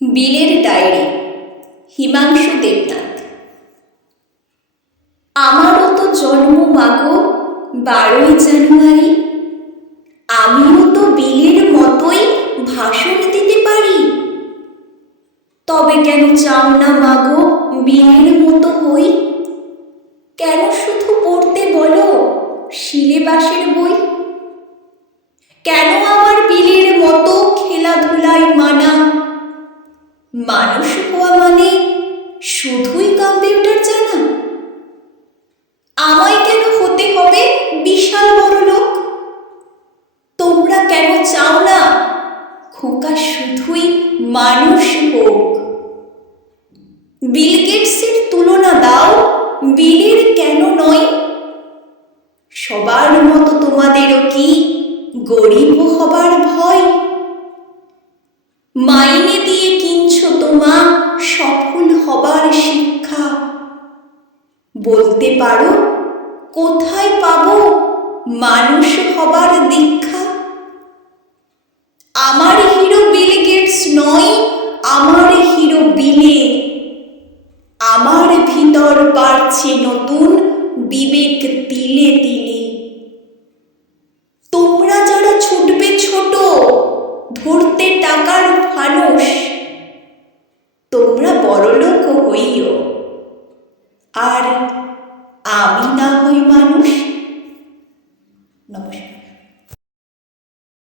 বিলের ডায়েরি, হিমাংশু দেবনাথ। আমারও তো জন্ম মাগো বারোই জানুয়ারি। আমিও তো বিলের মতোই ভাষণ দিতে পারি। তবে কেন চাও না মাগো বিলের মতো হই? কেন শুধু হওয়া মানে শুধুই কম্পিউটার জানা আমায় কেন হতে হবে বিশাল বড় লোক? তোমরা কেন চাও না খোকা শুধুই মানুষ হোক? বিল গেটসের তুলনা দাও, বিলের কেন নয়? সবার মতো তোমাদেরও কি গরিব হবার ভয়? বলতে পারো? কোথায় পাব? মানুষ হবার দীক্ষা? আমার হিরো বিল গেটস নয় আমার হিরো 那不是